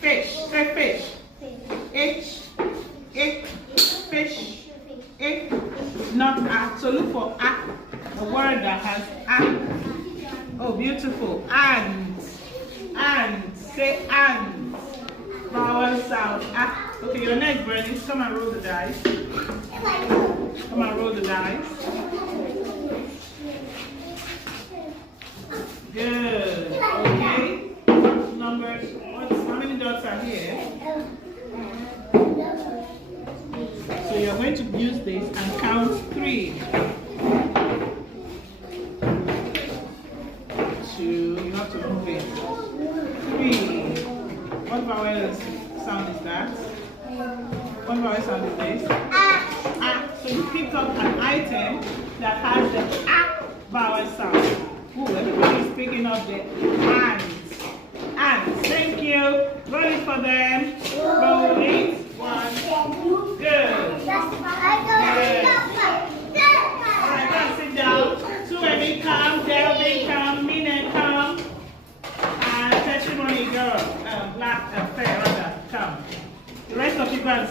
Fish. Say fish. H. Fish. H. Not a. So look for a. A word that has a. Oh, beautiful. And. Say and. Vowel sound. A. Okay, your next, Bernice. Come and roll the dice. Come and roll the dice. Good. Okay. Numbers. How many dots are here? So you're going to use this and count 3. 2. You have to move it. 3. What vowel sound is that? What vowel sound is this? A. So you picked up an item that has the A vowel sound. Ooh, everybody is picking up the and. Thank you. Roll it for them. Roll it. 1. Good. Good. Alright, now sit down. 2 Emmy come, Delvin come, Mina come, and Testimony girl, Black Fair, come. The rest of you guys.